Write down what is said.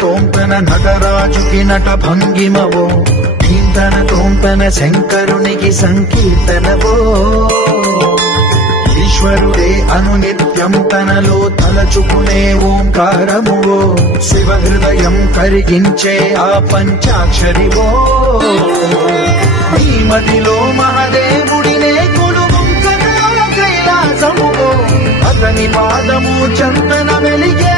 తోంతన నటరాజుకి నట భంగిమవో ధీంతన తోంతన శంకరునికి సంకీర్తనవో ఈశ్వరుడే అనునిత్యం తనలో తలచుకునే ఓంకారమువో శివ హృదయం కరిగించే ఆ పంచాక్షరివో నీ మదిలో మహాదేవుడినే కొలువుంకన కైలాసమువో అతని పాదము చందన వెలిగే